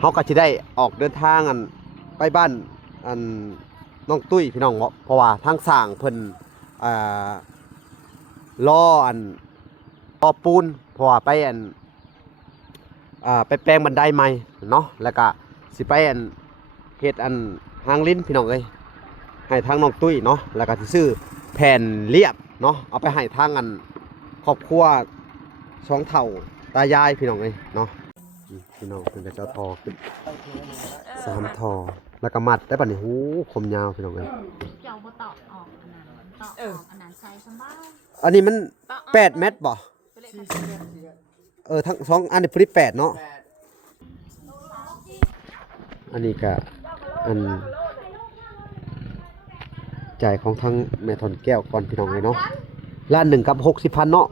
เขาก็จะได้ออกเดินทางไปบ้านน้องตุ้ยพี่น้องเพราะว่าทางสร้างเพิ่นล่อปูนเพราะว่าไปไปแปลงบันไดใหม่เนาะแล้วก็สิไปเฮ็ดหางลิ้นพี่น้องเอ้ยให้ทางน้องตุ้ยเนาะแล้วก็สิซื้อแผ่นเรียบเนาะเอาไปให้ทางครอบครัวสองเฒ่าตายายพี่น้องเอ้ยเนาะพี่น้องเพิ่นก็จะทอขึ้น3ทอแล้วก็มัดได้ป่ะนี่หูคมยาวพี่น้องเอ้ยเจ้าบ่ตอกออกอันนั้นตอกออกอันนั้นใส่สบายอันนี้มัน8เมตรบ่ทั้ง2อันนี้พอดี8เนาะอันนี้ก็จ่ายของทั้งแม่ทอนแก้วก่อนพี่น้องเลยเนาะล้าน1กับ60,000เนาะ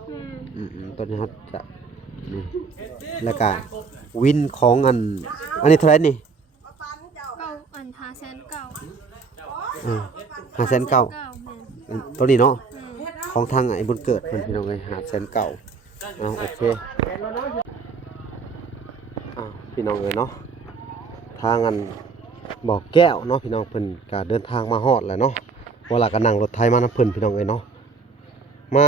ตัวนี้ครับจะนี่แล้วก็วินของอันนี้เท่าไหร่นี่5,900ตัวนี้เนาะของทางไอ้บุญเกิดมันพี่น้องเลย5,900โอเคพี่น้องเลยเนาะทางบ่อแก้วเนาะพี่น้องเพิ่นก็เดินทางมาฮอดแล้วเนาะเวลาก็นั่งรถไทยมานำเพิ่นพี่น้องเอ้ยเนาะมา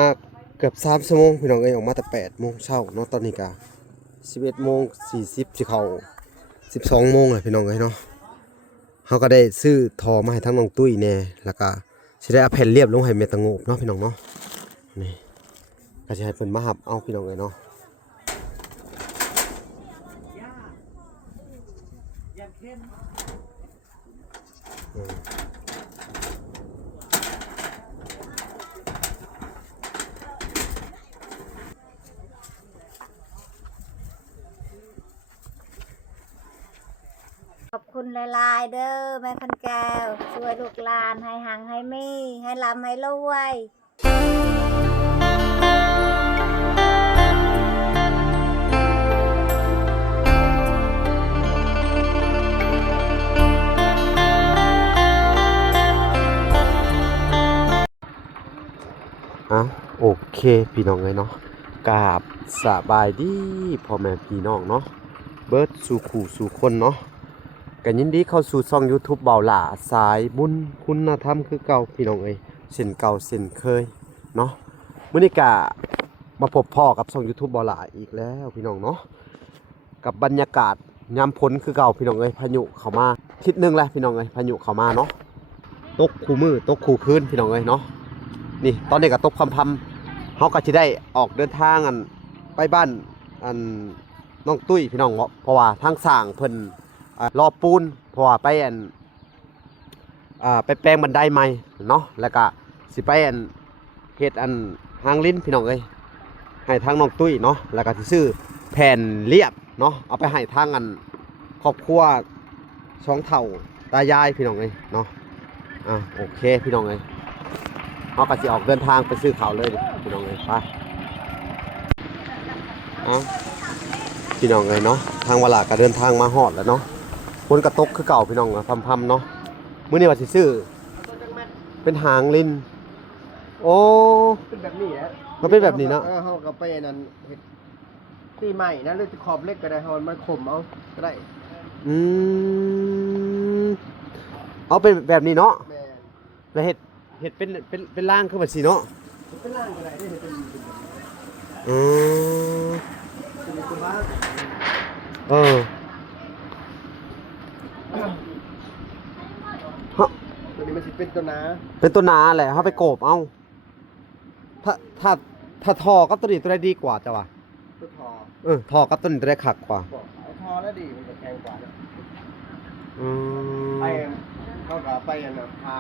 เกือบ3ชั่วโมงพี่น้องเอ้ยออกมาแต่8โมงเช้าเนาะตอนนี้ก็11:40สิเข้า12โมงแล้วพี่น้องเอ้ยเนาะเฮาก็ได้ซื้อทอมาให้ทั้งน้องตุ้ยแน่แล้วก็สิได้เอาแผ่นเรียบลงให้แม่ตะโงบเนาะพี่น้องเนาะนี่ก็สิให้เพิ่นมารับเอาพี่น้องเอ้ยเนาะขอบคุณหลายๆเด้อแม่คันแก้วช่วยลูกหลานให้หังให้มีให้ลำให้รวยโอเคพี่น้องเลยเนาะกราบสบายดีพ่อแม่พี่น้องเนาะเบิร์ดสู่ขู่สู่คนเนาะกันยินดีเข้าสู่ช่อง YouTube เบาหล่าสายบุญคุณธรรมคือเก่าพี่น้องเอ้ยเส้นเก่าเส้นเคยเนาะมื้อนี้ก็มาพบพ่อกับช่อง YouTube เบาหล่าอีกแล้วพี่น้องเนาะกับบรรยากาศยามฝนคือเก่าพี่น้องเอ้ยพายุเข้ามาทิศนึงแหละพี่น้องเอ้ยพายุเข้ามาเนาะตกคู่มือตกคู่คืนพี่น้องเอ้ยเนาะนี่ตอนนี้ก็ตกพำๆเฮาก็สิได้ออกเดินทางไปบ้านน้องตุ้ยพี่น้องเพราะว่าทางสร้างเพิ่นรอปูนเพราะว่าไปไปแปลงบันไดใหม่เนาะแล้วก็สิไปเฮ็ดหางลิ้นพี่น้องเอ้ยให้ทางน้องตุ้ยเนาะแล้วก็สิซื้อแผ่นเรียบเนาะเอาไปให้ทางครอบครัวสองเฒ่าตายายพี่น้องเอ้ยเนาะโอเคพี่น้องเอ้ยเฮาก็สิออกเดินทางไปซื้อข้าวเลยพี่น้องเอ้ยไปพี่น้องเอ้ยเนาะทางเวลาก็เดินทางมาฮอดแล้วเนาะฝนกระตกคือเก่าพี่น้องพำๆเนาะมื้อนี้ว่าสิซื้อเป็นหางลิ้นโอ้เป็นแบบนี้นะมันเป็นแบบนี้เนาะเฮาก็ไปนั่นเฮ็ดตีใหม่นะหรือขอบเล็กก็ได้เฮามันข่มเอาก็ได้เอาเป็นแบบนี้เนาะแม่แล้วเฮ็ดเป็นร่างคือแบบสิเนาะเป็นร่างก็ได้เฮ็ดเป็นเป็นว่าตัวนี้มันสิเป็นตัวหนาแหละเฮาไปโกบเอาถ้าทอกับตัวนี้ตัวใดดีกว่าจ้ะวะตัวทอทอกับตัวนี้ตัวใดคักกว่าทอแล้วดีมันจะแข็งกว่าไปเฮาก็ไปพา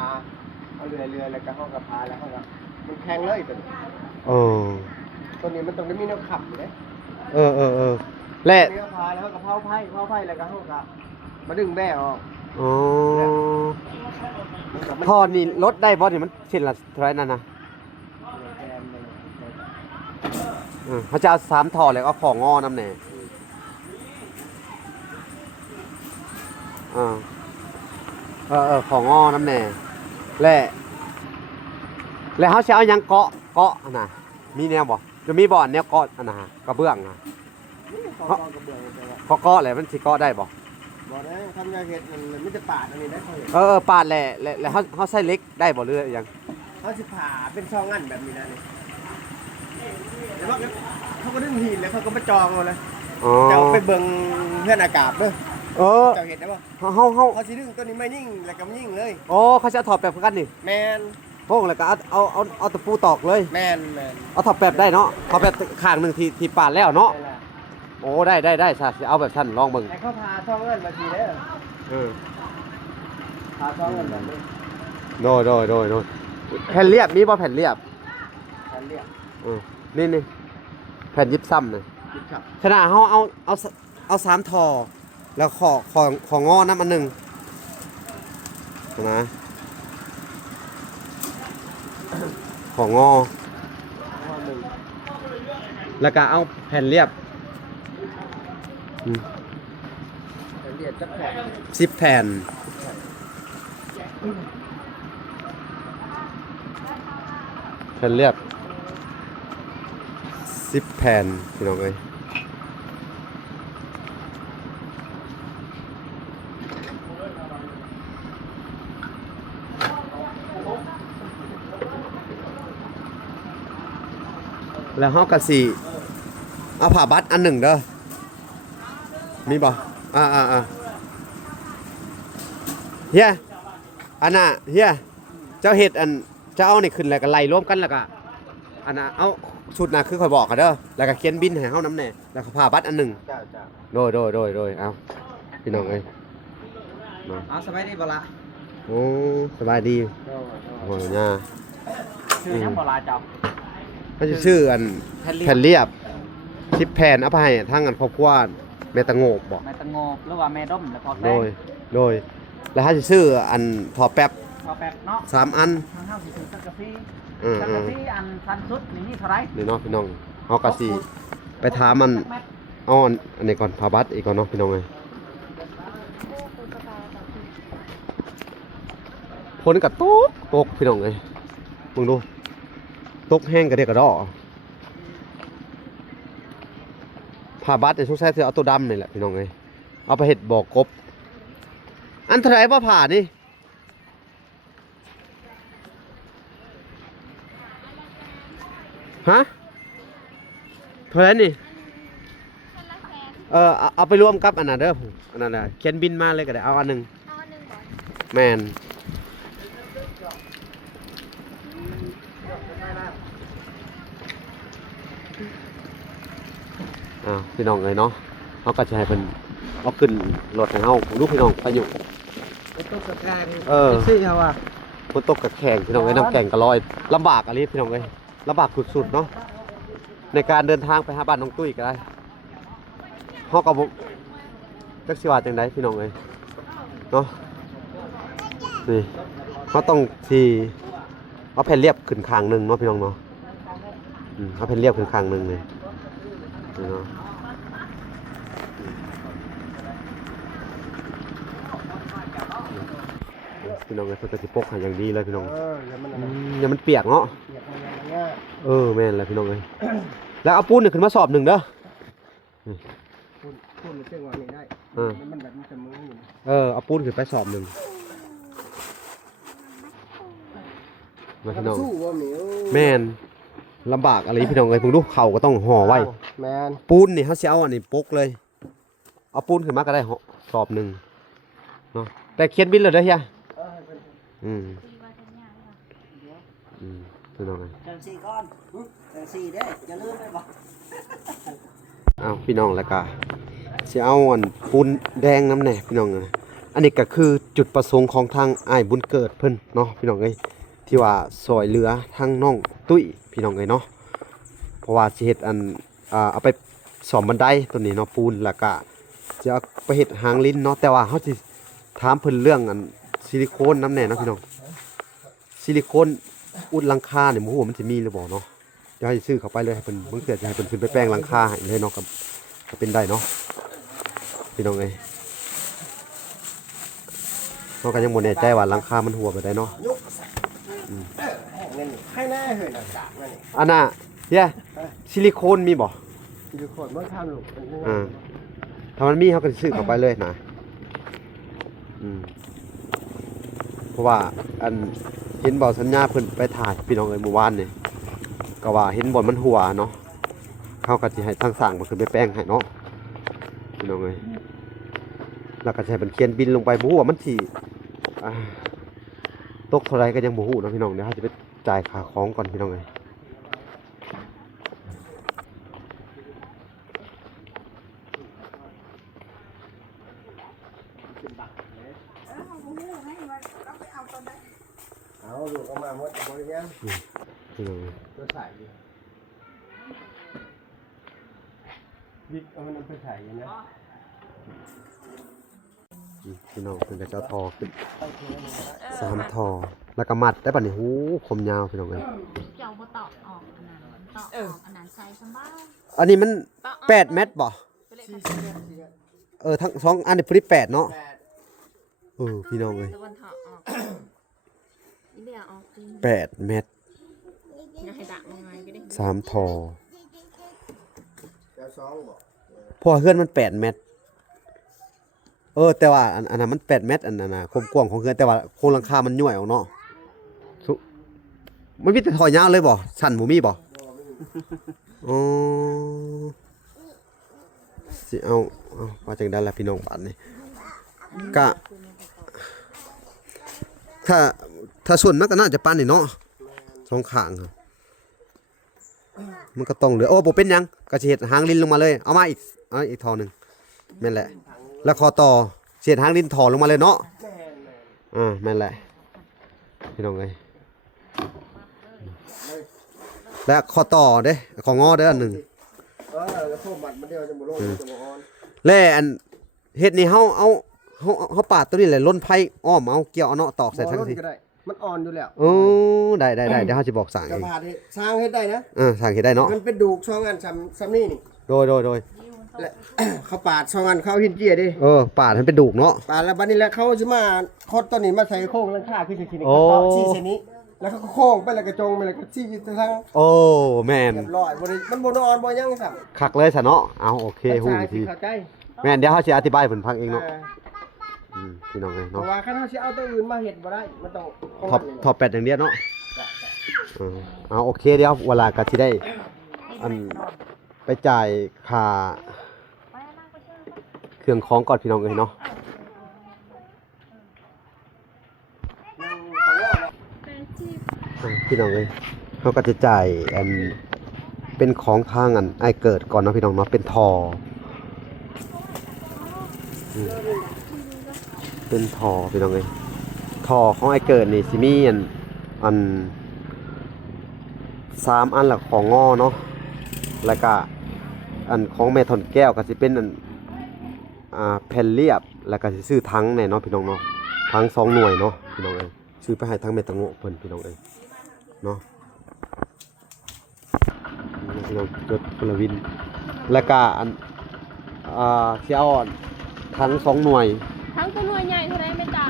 เอาเรือแล้วก็เฮาก็พาแล้วเฮาก็มันแข็งเลยตัวนี้มันต้องมีแนวขับอยู่เด้และเรือพาแล้วเฮาก็เผาไผ่แล้วก็เฮาก็มาดึงแบ่ออกท่อนี่ลดได้บ่นี่มันเส้นละเท่าไหร่นั่นนะเขาจะเอา3ท่อแล้วก็ของงอนำแหน่ของงอนำแหน่และเขาจะเอายังเกาะน่ะมีแนวบ่จะมีบ่อนแนวเกาะน่ะกระเบื้องน่ะเกาะอะไรมันสิเกาะได้บ่ บอกนะทำยาเห็ดมันไม่จะปาดอันนี้นะเขาเห็น ปาดแหละแล้วเขาใส่เล็กได้บ่หรือยัง เขาสิผ่าเป็นช่องงั่นแบบนี้นะนี่แล้วเขาก็ดึงหินแล้วเขาก็มาจองเอาเลย อ๋อ จะเอาไปเบิ่งเพื่อนอากาศเด้อ เออ เจ้าเห็ดได้ป่ะ เฮา เขาสิดึงตัวนี้ไม่ยิ่งแล้วก็ยิ่งเลย อ๋อเขาจะเอาถอดแบบกันนี่ แมน โพงแล้วก็เอาตะปูตอกเลย แมน เอาถอดแบบได้เนาะถอดแบบข้างหนึงที่ปาดแล้วเนาะ นั่นแหละ โอ้ได้ซะสิเอาแบบท่านลองเบิ่ง แต่เขาพาช่องเงินมาทีเด้อ เออ พาช่องเงินแบบนี้ โดยแผ่นเรียบมีบ่แผ่นเรียบ ฉันเรียก นี่แผ่นยิบซ้ำน่ะ คิดขับ ขนาดเฮาเอา3ทอแล้วของอน้ำอันหนึงนะของอ ข้อหนึ่ง แล้วก็เอาแผ่นเรียบ ฉันเรียกจักแผ่น 10แผ่นแผ่นเรียบ10แผ่นพี่น้องเอ้ยแล้วเฮาก็สิเอาผ้าบัตรอันหนึ่งเด้อมีบ่เฮียอันน่ะเฮียเจ้าเฮ็ดอันเจ้าเอานี่ขึ้นแล้วก็ไล่รวมกันแล้วก็อันน่ะเอาชุดน่ะคือข่อยบอกกันเด้อแล้วก็เขียนบินให้เฮานำแน่แล้วก็ผ้าบัตรอันหนึ่ง จ้า โดยเอาพี่น้องเอ้ยมา เอาสบายดีบ่ละ โอ้สบายดีโหย่า ชื่อยังบ่ละเจ้า เขาจะชื่ออันแผ่นเรียบ10แผ่นเอาไปให้ทางอันครอบครัวแม่ตะโงบบ่ แม่ตะโงบหรือว่าแม่ด้มแล้วพอ โด แป้ง ยแล้วเขาจะชื่ออันพอแป๊บ พอแป๊บเนาะ 3อัน ทางเฮาสิซื้อสักกะฟี เออ สักกะฟีอันพันสุดนี่เท่าไหร่ นี่เนาะพี่น้องเฮาก็สิไปถามมันเอาอันนี้ก่อนพาบัตรอีกก่อนเนาะพี่น้องเอ้ยฝนก็ตกพี่น้องเอ้ยมึงดูตกแห้งกระเดะกระดอพาบัตรเนี่ยสงสัยสิเอาตัวดำนี่แหละพี่น้องเอ้ยเอาไปเฮ็ดบ่อกบอันเท่าไหร่บ่ผ่านี่ฮะเท่าไหร่นี่เอาไปรวมกับอันนั้นเด้ออันนั้นน่ะเขียนบินมาเลยก็ได้เอาอันหนึงแม่นพี่น้องเลยเนาะเขาก็จะให้เพิ่นเอาขึ้นรถให้เฮาลูกพี่น้องไปอยู่ ไปตกกระแกง เออ ซื้อเฮาอ่ะ ฝนตกกับแข่งพี่น้องเอ้ยน้ำแข่งก็ลอยลำบากอะไรพี่น้องเอ้ยลำบากสุดๆเนาะในการเดินทางไปหาบ้านน้องตุ้ยก็ได้เฮาก็บ่จักสิว่าจังไดพี่น้องเอ้ยเนาะนี่เฮาต้องที่เอาแผ่นเรียบขึ้นข้างหนึงเนาะพี่น้องเนาะเอาแผ่นเรียบขึ้นข้างหนึงเลยนี่เนาะพี่น้องเอ้ยเพิ่นก็สิปกให้อย่างดีเลยพี่น้อง อย่ามันเปียกเนาะ เปียกมันง่าย แม่นเลยพี่น้องเอ้ยแล้วเอาปูนนี่ขึ้นมาสอบหนึ่งเด้อ พูดมันเชื่อว่าไม่ได้มันแบบมันเสมออยู่ เอาปูนขึ้นไปสอบหนึ่งมาพี่น้อง สู้ว่าเหมียว แม่นลำบากอะไรพี่น้องเอ้ยเพิ่งดูเข่าก็ต้องห่อไว้ แมน ปูนนี่เขาสิเอาอันนี้ปกเลย เอาปูนขึ้นมาก็ได้ห่อสอบหนึ่งเนาะแต่เขียนบินเลยเด้อเฮียพี่น้องเอ้ย จังซี่ก่อนจังซี่เด้อย่าลืมไปบ่ เอาพี่น้องแล้วก็สิเอาอันปูนแดงน้ำแหน่พี่น้องเอ้ยอันนี้ก็คือจุดประสงค์ของทางอ้ายบุญเกิดเพิ่นเนาะพี่น้องเอ้ยที่ว่าซอยเหลือทางน้องตุ้ยพี่น้องเอ้ยเนาะเพราะว่าสิเฮ็ดอันเอาไปซ่อมบันไดตัวนี้เนาะปูนแล้วก็จะเอาไปเฮ็ดหางลิ้นเนาะแต่ว่าเฮาสิถามเพิ่นเรื่องอันซิลิโคนน้ำแหน่เนาะพี่น้องซิลิโคนอุดหลังคาเนี่ยบ่ฮู้ว่ามันสิมีหรือบ่เนาะเดี๋ยวให้ซื้อเข้าไปเลยให้เพิ่นเบิ่งเกิดจะให้เพิ่นขึ้นไปแปลงหลังคาให้เลยเนาะก็เป็นได้เนาะพี่น้องเอ้ยเฮาก็ยังบ่แน่ใจว่าหลังคามันหัวไปได้เนาะ ให้แน่เหยอากาศนั่น อันน่ะเฮียซิลิโคนมีบ่ อยู่คนเมื่อทำลูก ถ้ามันมีเฮาก็สิซื้อเข้าไปเลยนะ เพราะว่าอันเห็นบ่สัญญาเพิ่นไปถ่ายพี่น้องเอ้ยเมื่อวานนี่ก็ว่าเห็นบ่มันหัวเนาะเขาก็สิให้ทางสร้างมันขึ้นไปแป้งให้เนาะพี่น้องเอ้ยแล้วก็สิให้มันเขียนบินลงไปบ่ฮู้ว่ามันสิตกเท่าไรก็ยังบ่ฮู้เนาะพี่น้องเดี๋ยวเฮาสิไปจ่ายค่าของก่อนพี่น้องเอ้ยเอาลูกเอามาหมดบ่ได้ยัง พี่น้องเอ้ย ตัวใส่ดิบิ๊กเอามันไปใส่นะ พี่น้องเพิ่นก็จะเอาทอขึ้น3ทอแล้วก็มัดได้บัดนี้หูคมยาวพี่น้องเอ้ย เจ้าบ่ตอกออกอันนั้นตอกออกอันนั้นใส่สบาย อันนี้มัน8เม็ดบ่ทั้งสองอันนี้พอดี8เนาะพี่น้องเอ้ย ตะวันถอกออกอีเดียออกจริง 8เม็ด อย่าให้ดักยังไงก็ได้ 3ทอ จะสองบ่ เพราะว่าเฮือนมัน8เม็ดแต่ว่าอันนั้นมัน8เม็ดอันนั้นน่ะความกว้างของเฮือนแต่ว่าโครงหลังคามันย่อยออกเนาะมันมีแต่ทอยาวเลยบ่สั่นบ่มีบ่อ๋อสิเอาว่าจังได๋ล่ะพี่น้องบาดนี้ก็ถ้าส่วนมันก็น่าจะปานนี่เนาะสองข้างครับมันก็ต้องเหลือบ่เป็นหยังก็สิเฮ็ดหางลิ้นลงมาเลยเอามาอีกทอหนึงแม่นแหละแล้วคอต่อเสียดหางลิ้นถอลงมาเลยเนาะแม่นแหละพี่น้องเอ้ยและคอต่อเด้ของงอเด้ออันหนึง แล้วโทษบัตรมันเดียวจะบ่ลงจะบ่ออน และอันเฮ็ดนี่เฮาปาดตัวนี้แหละล้นไผอ้อมเอาเกี่ยวเอาเนาะตอกใส่ทั้งที ก็ได้มันอ่อนอยู่แล้ว ได้เดี๋ยวเฮาสิบอกสั่ง จะ เอง ผ่าที่สร้างเฮ็ดได้นะ สั่งเฮ็ดได้เนาะ มันเป็นดูกช่องอันซ้ำนี่นี่ โดย และ เขาปาดช่องอันเข้าหินเจียดิ ปาดให้เป็นดูกเนาะ ปาดแล้วบัดนี้แล้วเขาสิมาคดตัวนี้มาใส่โค้งหลังคาคือสินี่ โอ้ ก็ตอกชี้เส้นนี้ แล้วเขาก็โค้งไปแล้วก็จงไปแล้วก็ชี้ทาง โอ้แม่น เรียบร้อยบ่ได้มันบ่นอนบ่ยังซับ คักเลยซะเนาะเอาโอเคฮู้วิธี เข้าใจ แม่นเดี๋ยวเฮาสิอธิบายให้เพิ่นฟังเองเนาะพี่น้องเอ้ย เพ เนาะ ราะว่าคันเฮาสิเอาตัวอื่นมาเฮ็ดบ่ได้มันต้อง ท็อป8อย่างเดียวเนาะเอาโอเคเดี๋ยวเวลาก็สิได้อันไปจ่ายค่าเครื่องของก่อนพี่น้องเอ้ยเนาะพี่น้องเอ้ยเขาก็จะจ่ายอันเป็นของทางอันไอเกิดก่อนเนาะพี่น้องเนาะเป็นทอเป็นทอพี่น้องเอ้ยทอของไอเกิดนี่สิมีอัน3อันละของงอเนาะแล้วก็อันของแม่ถอนแก้วก็สิเป็นอันแผ่นเรียบแล้วก็สิซื้อทั้งแน่เนาะพี่น้องเนาะทั้ง2หน่วยเนาะพี่น้องเอ้ยซื้อไปให้ทั้งเมตะโงะเพิ่นพี่น้องเอ้ยเนาะพี่น้องจดพลวินแล้วก็อันสิเอาทั้ง2หน่วย ทั้งตัวหน่วยใหญ่เท่าไรไม่จ่า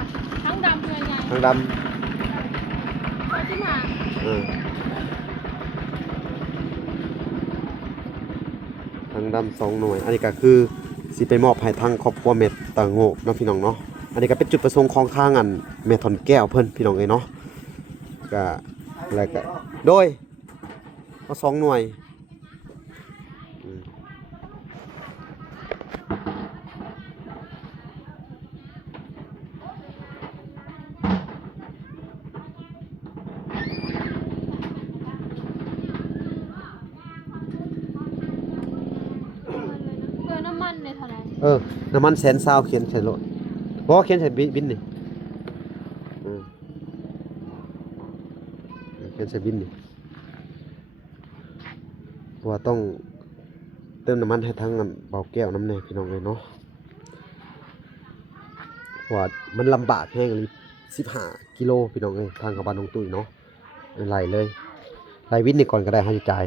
ทั้งดำหน่วยใหญ่ ทั้งดำ พอที่มา ทั้งดำ2หน่วยอันนี้ก็คือสิไปมอบให้ทางครอบครัวเมตตะโงะเนาะพี่น้องเนาะอันนี้ก็เป็นจุดประสงค์ของทางอันแม่ถอนแก้วเพิ่นพี่น้องเอ้ยเนาะก็แล้วก็โดยเอา2หน่วยเกลือน้ำมันเลยเท่าไร น้ำมันแสนซาวเขียนใส่รถบ่เขียนใส่บินนี่เขียนใส่บินนี่เพราะว่าต้องเติมน้ำมันให้ทั้งเบาแก้วน้ำแน่พี่น้องเลยเนาะเพราะว่ามันลำบากแห้งเลย15กิโลพี่น้องเลยทางกับบ้านน้องตุ้ยเนาะไหลเลยไหลบินนี่ก่อนก็ได้ให้จ่าย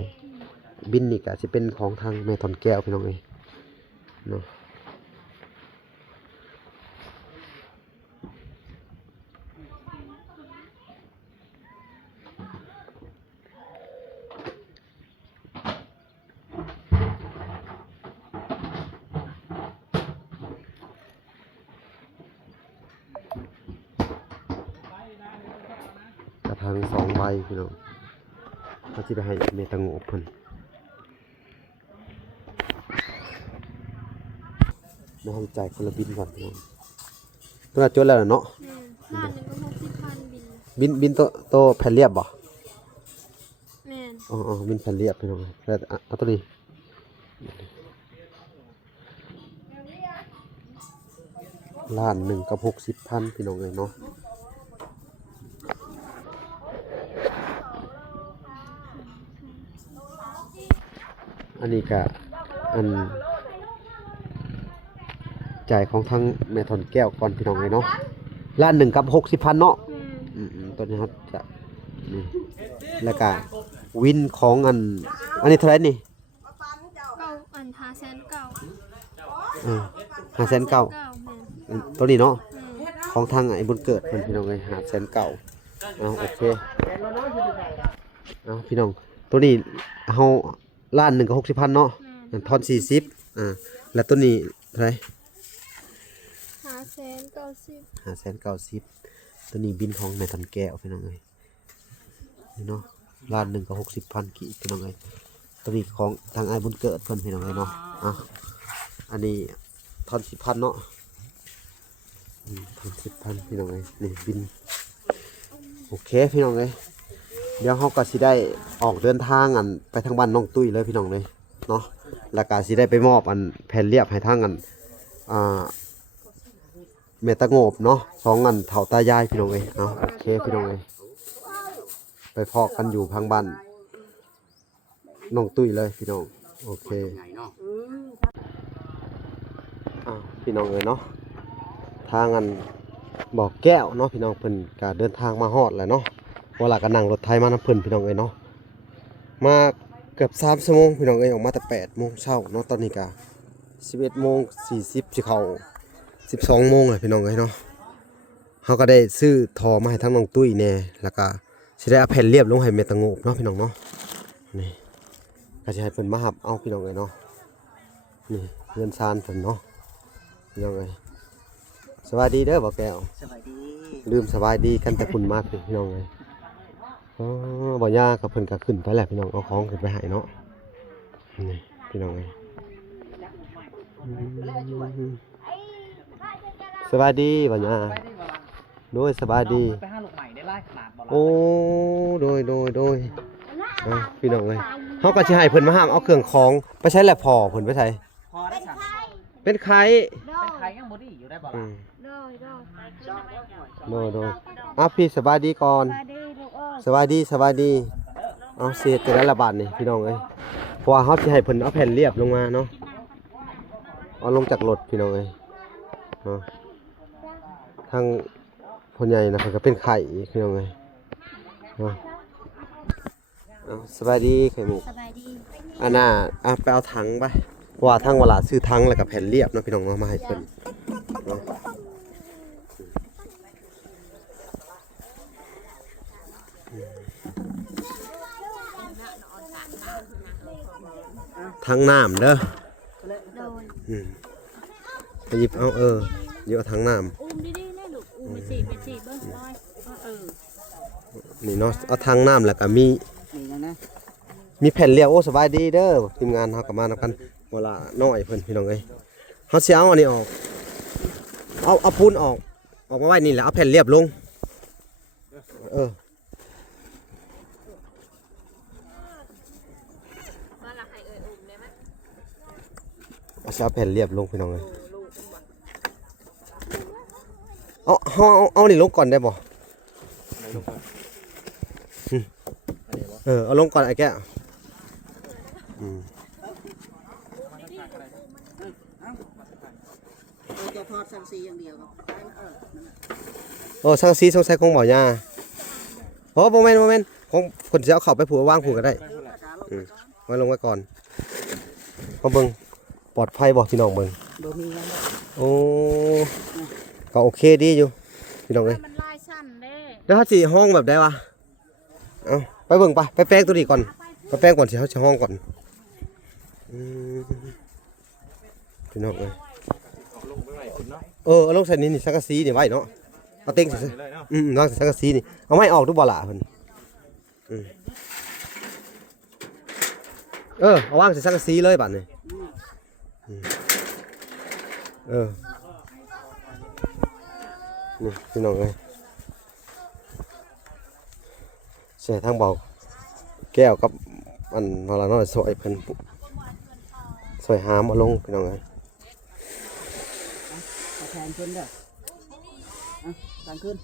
บินนี่ก็สิเป็นของทางแม่ถอนแก้วพี่น้องเลยเนาะ ทาง2ใบพี่น้องเขาสิไปให้เมตาโงบเพิ่นมาให้จ่ายคนละบินก่อนพี่น้องเพิ่นจดแล้วเนาะ ล้านหนึงก็60,000บินโตแผ่นเรียบบ่ แม่น อ๋อบินแผ่นเรียบพี่น้องแล้วเอาตัวนี้ล้านหนึ่งกับ60,000พี่น้องเอ้ยเนาะอันนี้ก็อันจ่ายของทั้งแม่ทอนแก้วก่อนพี่น้องเลยเนาะล้านหนึ่งกับ60,000เนาะ แม่น ตัวนี้ครับจะนี่แล้วก็วินของอันนี้เท่าไหร่นี่ เก้าอัน500,000เก้า 500,000 แม่น ตัวนี้เนาะ แม่น ของทางไอ้บุญเกิดเพิ่นพี่น้องเลย500,000เอาโอเคเอาพี่น้องตัวนี้เฮาล้านหนึ่งกับ60,000เนาะทอน40แล้วตัวนี้เท่าไหร่ 590 590ตัวนี้บินของแม่ทันแก้วพี่น้องเอ้ยนี่เนาะล้านหนึ่งกับ60,000กี่พี่น้องเอ้ยตัวนี้ของทางไอ้บุญเกิดเพิ่นพี่น้องเอ้ยเนาะอันนี้ทอน10,000เนาะทอน10,000พี่น้องเอ้ยนี่บินโอเคพี่น้องเอ้ยเดี๋ยวเฮาก็สิได้ออกเดินทางไปทางบ้านน้องตุ้ยเลยพี่น้องเลยเนาะแล้วก็สิได้ไปมอบแผ่นเรียบให้ทางเมตาโงบเนาะ2เฒ่าตายายพี่น้องเอ้ยเอาโอเคพี่น้องเอ้ยไปพอกันอยู่พังบ้านน้องตุ้ยเลยพี่น้องโอเคพี่น้องเอ้ยเนาะทางบอกแก้วเนาะพี่น้องเพิ่นก็เดินทางมาฮอดแล้วเนาะว่าล่ะก็นั่งรถไทยมานำเพิ่นพี่น้องเอ้ยเนาะมาเกือบ3ชั่วโมงพี่น้องเอ้ยออกมาแต่8 โมงเช้าเนาะตอนนี้ก็11:40สิเข้า12 โมงเลยพี่น้องเอ้ยเนาะเขาก็ได้ซื้อทอมาให้ทั้งน้องตุ้ยแน่แล้วก็สิได้เอาแผ่นเรียบลงให้เมตาโงบเนาะพี่น้องเนาะนี่ก็สิให้เพิ่นมาหับเอาพี่น้องเอ้ยเนาะนี่เงินซานเพิ่นเนาะพี่น้องเอ้ยสวัสดีเด้อบ่แก้ว สบายดี ลืมสบายดีกันแต่คุณมากพี่น้องเอ้ยบ่ยากกับเพิ่นก็ขึ้นไปแหละพี่น้องเอาของขึ้นไปให้เนาะนี่พี่น้องเอ้ยสบายดีบ่ยา ไปได้บ่ล่ะ โดยสบายดี ไปหาลูกใหม่ได้ไล่ขนาดบ่ล่ะ โอ้โดยพี่น้องเลยเขาก็สิให้เพิ่นมาห้ามเอาเครื่องของไปใช้แหละพอเพิ่นไปใช้ พอได้สั่ง เป็นไข้ เป็นใครยังบ่ดีอยู่ได้บ่ล่ะ โดยพี่สบายดีก่อน มาดีลูกเอ้ย สบายดีเอาเสียแต่ละระบาดนี่พี่น้องเอ้ยเพราะว่าเฮาสิให้เพิ่นเอาแผ่นเรียบลงมาเนาะเอาลงจากรถพี่น้องเอ้ยเนาะทางพ่อใหญ่นะเพิ่นก็เป็นไข้พี่น้องเอ้ยเนาะเอาสบายดีไข่หมู สบายดี อันน่ะไปเอาถังไปเพราะว่าทางเวลาซื้อถังแล้วก็แผ่นเรียบเนาะพี่น้องเนาะมาให้เพิ่นเนาะถังน้ำเด้อ โดย ไปหยิบเอาหยิบเอาถังน้ำ อุ้มดีๆแน่ลูกอุ้มไปสิเบิ่งน้อยนี่เนาะเอาถังน้ำแล้วก็มี นี่นะ มีแผ่นเรียบโอ้สบายดีเด้อทีมงานเฮาก็มานำกันเวลาน้อยเพิ่นพี่น้องเอ้ยเฮาสิเอาอันนี้ออกเอาปูนออกมาไว้นี่แหละเอาแผ่นเรียบลงมาละให้อุ้มได้มั้ย เอาแผ่นเรียบลงพี่น้องเอ้ยเอานี่ลงก่อนได้บ่เอาลงก่อนไอ้แก้ว จะทอดสังสีอย่างเดียวครับ โอ้สังสีสงสัยคงบ่ยาโอ้โมเมนต์ของคนจะเอาเข้าไปผูกวางผูกก็ได้ไว้ลงไว้ก่อนมาเบิ่งปลอดภัยบ่พี่น้องเบิ่ง บ่มีแล้ว โอ้ก็โอเคดีอยู่พี่น้องเอ้ย มันลายสั้นเด้ แล้วถ้าสิห้องแบบใดวะเอาไปเบิ่งไปแป้งตัวนี้ก่อนไปแป้งก่อนสิเฮาสิห้องก่อนพี่น้องเอ้ยเอาลงใส่นี่สังกะสีนี่ไว้เนาะเอาเต็งใส่วางใส่สังกะสีนี่เอาไม้ออกดูบ่ล่ะเพิ่น เอาวางใส่สังกะสีเลยบัดนี้นี่พี่น้องเอ้ยใส่ทางเบาแก้วกับอันพอละน้อยซอยเพิ่นซอยหามเอาลงพี่น้องเอ้ย เอาแทนขึ้นเด้อทางขึ้น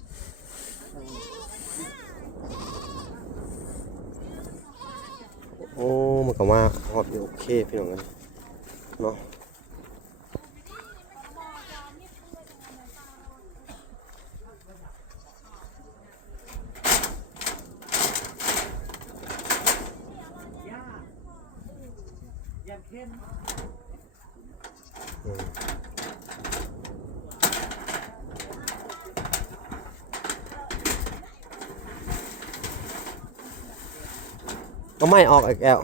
โอ้มันก็มาฮอดอยู่โอเคพี่น้องเอ้ยเนาะเอาไม้ออกอีกแล้ว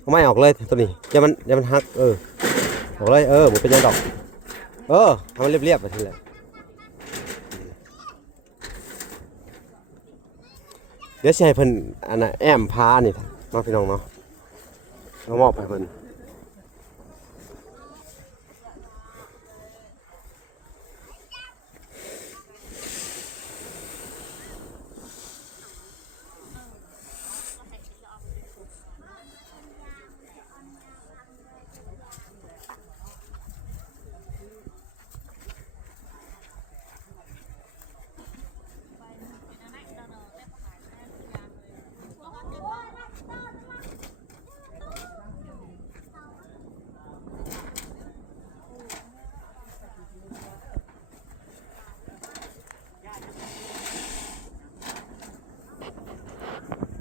เอาไม้ออกเลยตัวนี้อย่ามันหักออกเลยบ่เป็นหยังดอกทำมันเรียบๆไปทีละเดี๋ยวสิให้เพิ่นอันน่ะแอมพานี่เนาะพี่น้องเนาะเอามอบให้เพิ่น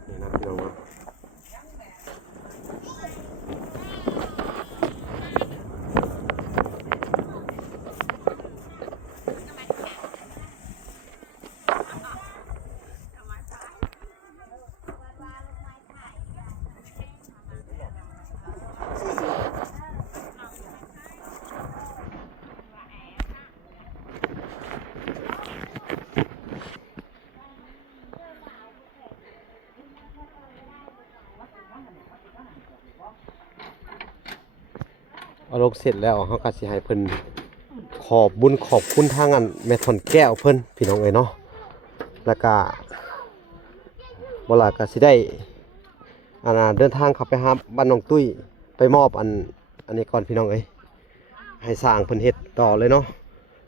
นี่นะพี่น้องเนาะเอาลงเสร็จแล้วเฮาก็สิให้เพิ่นขอบบุญขอบคุณทางอันแม่ทอนแก้วเพิ่นพี่น้องเอ้ยเนาะแล้วก็บ่ล่ะก็สิได้เดินทางเข้าไปหาบ้านน้องตุ้ยไปมอบอันนี้ก่อนพี่น้องเอ้ยให้สร้างเพิ่นเฮ็ดต่อเลยเนาะ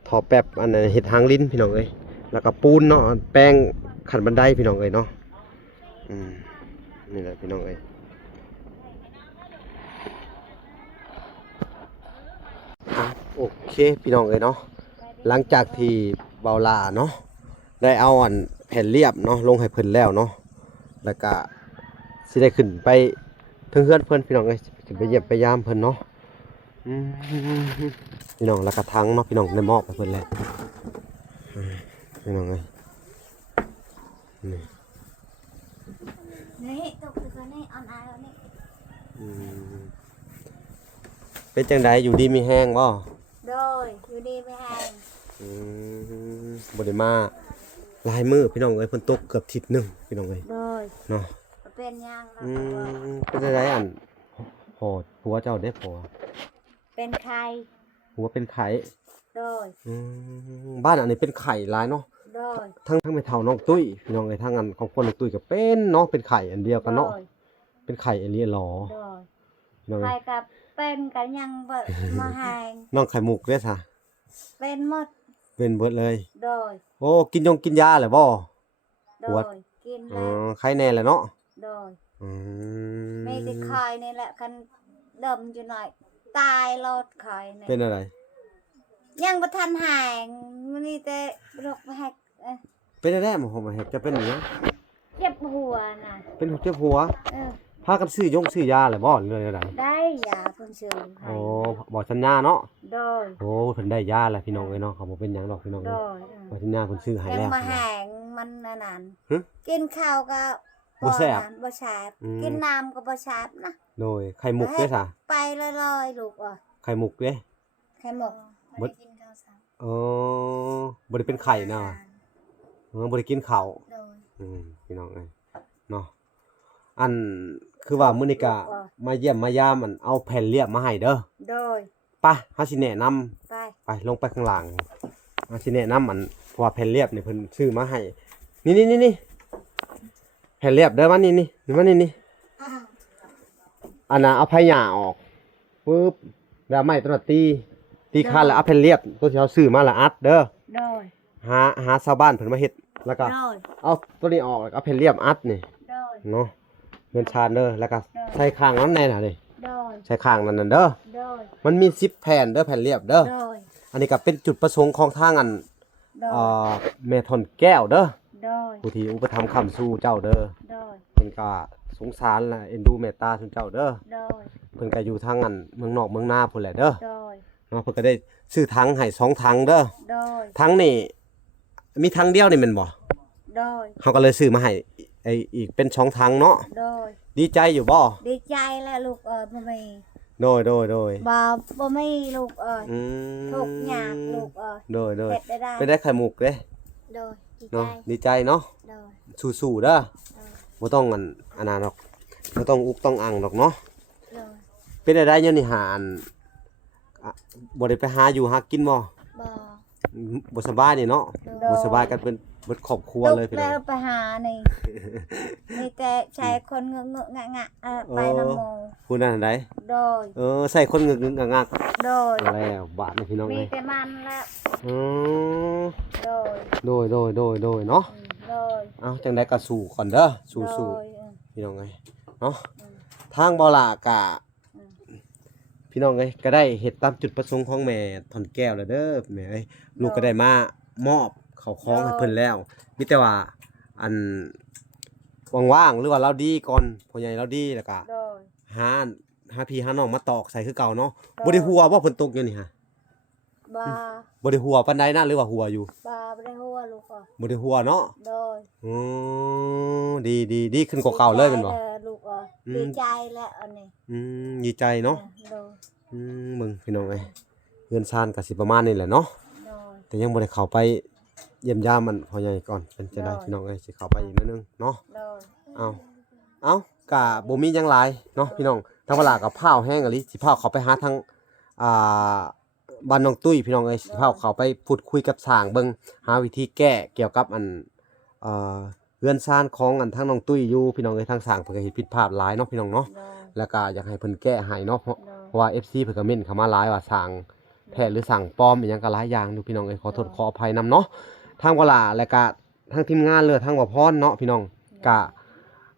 ถอแป๊บอันนั้นเฮ็ดหางลิ้นพี่น้องเอ้ยแล้วก็ปูนเนาะแป้งขันบันไดพี่น้องเอ้ยเนาะนี่แหละพี่น้องเอ้ยโอเคพี่น้องเอ้ยเนาะหลังจากที่เบาลาเนาะได้เอาอันแผ่นเรียบเนาะลงให้เพิ่นแล้วเนาะแล้วก็สิได้ขึ้นไปถึงเฮือนเพิ่นพี่น้องเอ้ยขึ้นไปเยี่ยมไปยามเพิ่นเนาะพี่น้องแล้วก็ทั้งเนาะพี่น้องได้มอบให้เพิ่นแล้วพี่น้องเอ้ยนี่ตกตัวนี้ออนไลน์นี่เป็นจังไดอยู่ดีมีแห้งบ่ โดยอยู่ดีไม่แห้ง บ่ได้มาหลายมื้อพี่น้องเอ้ยเพิ่นตกเกือบอาทิตย์หนึงพี่น้องเอ้ย โดย เนาะ เป็นยังเรา เป็นจังไดอันโหดผัวเจ้าเด้ผัว เป็นใคร ผัวเป็นไข้ โดย บ้านอันนี้เป็นไข้หลายเนาะ โดย ทั้งแม่เฒ่าน้องตุ้ยพี่น้องเอ้ยทั้งอันของคนน้องตุ้ยก็เป็นเนาะเป็นไข้อันเดียวกันเนาะ โดย เป็นไข้อันนี้หรอ โดย พี่น้อง ใคร เอ้ย กับเป็นกันยังบ่มาแหง น้องไข่มุกเด้อซะ เป็นหมด เป็นเบิดเลย โดย โอ้กินยาแล้วบ่ โด ปวด ยกิน อ๋ แล้ว อไข้แน่แหละเนาะ โดย อืม ไม่ได้คอยนี่แหละคันดมอยู่หน่อย ตายรถคอยนี่ เป็นอะไร ยังบ่ทันหายมันนี่แต่โรคแฮก เป็นอะไรหมอผมเห็นจะเป็นอย่างนี้ เจ็บหัวน่ะ เป็นหัวเจ็บหัว เออ พากันซื้อยาอะไรบ่หรืออะไร ได้ยาเพิ่นซื้อให้ โอ้บอกสัญญาเนาะ โดย โอ้เพิ่นได้ยาแล้วพี่น้องเอ้ยเนาะเขาบ่เป็นหยังดอกพี่น้อง โด เอ้ย ย บอกสัญญาเพิ่นซื้อให้ ยัง แล้ว มาแหงมันนั่น ฮะ กินข้าวก็ บ่แซ่บ บ่แซ่บ อืม กินน้ำก็บ่แซ่บนะ โดยไข่มุกเด้อซะ ไปลอยๆลูกอ่ะ ไข่มุกเด้ ไข่หมก บ่อ๋อบ่ได้เป็นไข่นะบ่ได้กินข้าว โดย พี่น้องเอ้ย เนาะอันคือว่ามื้อนี้ก็มาเยี่ยมมายามอันเอาแผ่นเรียบมาให้เด้อ โดย ไปเฮาสิแนะนำ ไป ไปลงไปข้างล่างเฮาสิแนะนำอันเพราะว่าแผ่นเรียบนี่เพิ่นซื้อมาให้นี่แผ่นเรียบเด้อมานี่มานี่อันน่ะเอาไผหญ้าออกปึ๊บแล้วไม้ตัวนั้นตีคานแล้วเอาแผ่นเรียบตัวที่เฮาซื้อมาละอัดเด้อ โดย หาชาวบ้านเพิ่นมาเฮ็ดแล้วก็ โดย เอาตัวนี้ออกแล้วก็เอาแผ่นเรียบอัดนี่ โดย เนาะเงินชานเด้อแล้วก็ใส่ข้างนั้นแน่น่ะดิ โดย ใส่ข้างนั้นน่ะเด้อ โดย มันมี10แผ่นเด้อแผ่นเรียบเด้อ โดย อันนี้ก็เป็นจุดประสงค์ของทางอัน โดย แม่ทนแก้วเด้อ โดย ผู้ที่อุปถัมภ์ค้ำสู้เจ้าเด้อ โดย เพิ่นก็สงสารและเอ็นดูเมตตาทุนเจ้าเด้อ โดย เพิ่นก็อยู่ทางอันเมืองนอกเมืองนาพุ่นแหละเด้อ โดย เนาะเพิ่นก็ได้ซื้อถังให้2ถังเด้อ โดย ถังนี่มีถังเดียวนี่แม่นบ่ โดย เฮาก็เลยซื้อมาให้อีกเป็น2ถังเนาะ โดย ดีใจอยู่บ่ ดีใจแล้วลูกบ่มี โดย บ่มีลูกอืม ทุกอย่างลูกโดย เฮ็ดได้ ไปได้ไข่มุกเด้ โดยดีใจ เนาะดีใจเนาะ โดย สู้ๆเด้อ โดย บ่ต้องอันนั้นหรอกบ่ต้องอุกต้องอังดอกเนาะ โดย เป็นอะไรเนี่ยนี่หาอันบ่ได้ไปหาอยู่หากินบ่ บ่ บ่สบายนี่เนาะ โดย บ่สบายกันเป็นเบิดครอบครัวเลยพี่น้ แล้ อง วไปหานี่ มีแต่ชายคนเงอะๆงะๆไปนำหมู่ ผู้นั้นได โดย ใส่คนงึกๆงัก โดย ๆแล้วบาดนี่พี่น้อง มี เอ้ย แต่มันแล้ว อือ โดย โดยเนาะ โดย เอ้าจังได๋ก็สู้ก่อนเด้อสู้ โดย ๆพี่น้องเอ้ยเนาะทางบ่ล่ะกะพี่น้องเอ้ยก็ได้เฮ็ดตามจุดประสงค์ของแม่ถอนแก้วแล้วเด้อแม่เอ้ยลูกก็ได้มามอบข้าวของให้เพิ่นแล้วมีแต่ว่าอันว่างๆหรือว่าเราดีก่อนพ่อใหญ่เราดีแล้วก็ โดย หาพี่หาน้องมาตอกใส่คือเก่าเนาะบ่ได้หัวบ่เพิ่นตกอยู่นี่ฮะ บ่ บ่ได้หัวปานใดนะหรือว่าหัวอยู่ บ่ได้ฮู้ว่าลูกบ่ได้หัวเนาะ โดย อือดีขึ้นกว่าเก่าเลยแม่นบ่ ลูกดีใจแล้วอันนี้ ดีใจเนาะ โดย มึงพี่น้องเอ้ยเฮือนซานก็สิประมาณนี้แหละเนาะ โดย แต่ยังบ่ได้เข้าไปเยี่ยมยามมันพ่อใหญ่ก่อนเป็นจังได๋พี่น้องเอ้ยสิเข้าไปอีกนิดนึงเนาะ โดย เอากะบ่มีหยังหลายเนาะพี่น้องทางเวลากับพาวแห้งอะลิสิพาวเขาไปหาทางอ่าบ้านน้องตุ้ยพี่น้องเอ้ยสิพาวเขาไปพูดคุยกับสร้างเบิ่งหาวิธีแก้เกี่ยวกับอันเรือนซ่านของอันทางน้องตุ้ยอยู่พี่น้องเอ้ยทางสร้างเพิ่นก็เฮ็ดผิดพลาดหลายเนาะพี่น้องเนาะ โดย แล้วก็อยากให้เพิ่นแก้ให้เนาะเพราะ โดย ว่า FC เพิ่นก็เม้นเข้ามาหลายว่าสร้างแท้หรือสร้างปลอมอีหยังก็หลายอย่างอยู่พี่น้องเอ้ยขอโทษขออภัยนํเนาะทางเวลาแล้วก็ทางทีมงานเลยทางว่าพรเนาะพี่น้องก็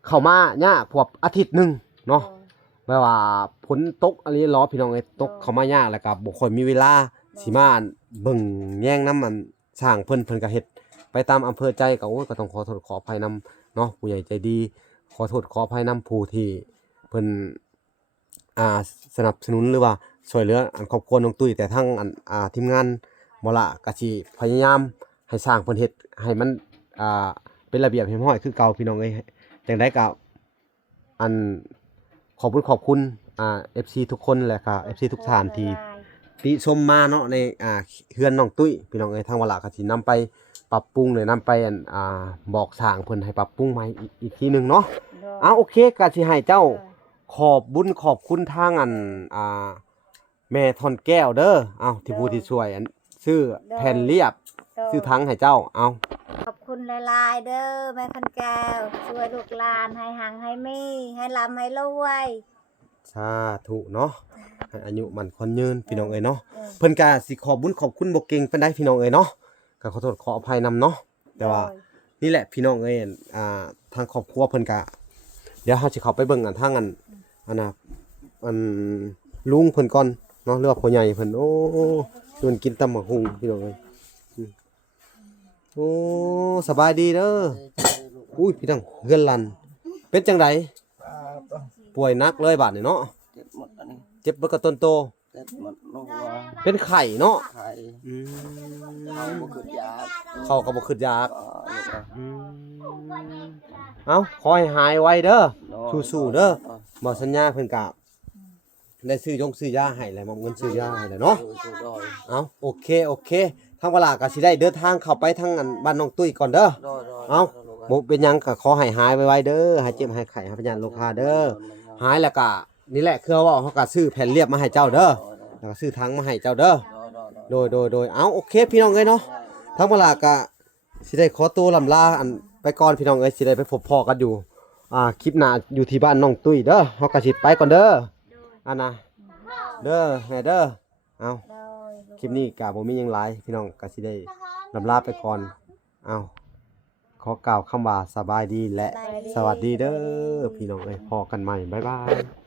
เข้ามายากพวกอาทิตย์หนึงเนาะ แม่ว่าฝนตกอะไรล้อพี่น้องเอ้ยตกเข้ามายากแล้วก็บ่ค่อยมีเวลาสิมาเบิ่งแย่งน้ำมันสร้างเพิ่นก็เฮ็ดไปตามอำเภอใจก็โอ้ยก็ต้องขอโทษขออภัยนํเนาะผู้ใหญ่ใจดีขอโทษขออภัยนํผู้ที่เพิ่นสนับสนุนหรือว่าช่วยเหลืออันครอบครัวน้องตุ้ยแต่ทั้งอันทีมงานบ่ละก็สิพยายามให้สร้างเพิ่นเฮ็ดให้มันเป็นระเบียบเรียบร้อยคือเก่าพี่น้องเอ้ยจังได๋ก็อันขอบคุณFC ทุกคนแหละค่ะ FC ทุกท่านที่ติชมมาเนาะในเฮือนน้องตุ้ยพี่น้องเอ้ยทางวลาก็สินำไปปรับปรุงเลยนำไปบอกสร้างเพิ่นให้ปรับปรุงใหม่อีกทีนึงเนาะโอเคก็สิให้เจ้าขอบบุญขอบคุณทางแม่ทอนแก้วเด้อที่ผู้ที่ช่วยซื้อแผ่นเรียบซื้อถังให้เจ้าขอบคุณหลายๆเด้อแม่คันแก้วช่วยลูกหลานให้หังให้มีให้ร่ำให้รวย สาธุเนาะให้อายุมันคนยืนพี่น้องเอ้ยเนาะเพิ่นก็สิขอบบุญขอบคุณบ่เก่งปานใดพี่น้องเอ้ยเนาะก็ขอโทษขออภัยนำเนาะแต่ว่านี่แหละพี่น้องเอ้ยทางครอบครัวเพิ่นก็เดี๋ยวเฮาสิเข้าไปเบิ่งทางลุงเพิ่นก่อนเนาะหรือว่าพ่อใหญ่เพิ่นโอ้ชวนกินตำบักหุ่งพี่น้องเอ้ยโอ้สบายดีเด้ออุ้ยพี่น้องเฮือนลั่นเป็นจังไดป่วยหนักเลยบาดนี่เนาะ เจ็บหมดอันนี้ เจ็บเบิดกระต้นโต เจ็บหมดลูกว่า เป็นไข่เนาะ ไข่เขาบ่ขึ้นยา เขาก็บ่ขึ้นยาก ลูกว่า เอ้าขอให้หายไวเด้อสู้ๆเด้อบ่สัญญาเพิ่นก็ได้ซื้อยาให้แล้วมอบเงินซื้อยาให้แล้วเนาะเอ้าโอเคทางเวลาก็สิได้เดินทางเข้าไปทางบ้านน้องตุ้ยก่อนเด้อ เอา บ่เป็นหยังก็ขอให้หายไวๆเด้อหายเจ็บหายไข้หายพยานโรคาเด้อหายแล้วก็นี่แหละคือเว้าเฮาก็ซื้อแผ่นเรียบมาให้เจ้าเด้อแล้วก็ซื้อถังมาให้เจ้าเด้อโดยเอาโอเคพี่น้องเอ้ยเนาะทั้งเวลาก็สิได้ขอตัวลำลาอันไปก่อนพี่น้องเอ้ยสิได้ไปพบพ่อกันอยู่คลิปหน้าอยู่ที่บ้านน้องตุ้ยเด้อเฮาก็สิไปก่อนเด้ออันน่ะเด้อแม่เด้อเอา โดย คลิปนี้ก็บ่มีหยังหลายพี่น้องก็สิได้ลำลาไปก่อนเอาขอกล่าวคำว่าสบายดีและสวัสดีเด้อพี่น้องเอ้ยพอกันใหม่บ๊ายบาย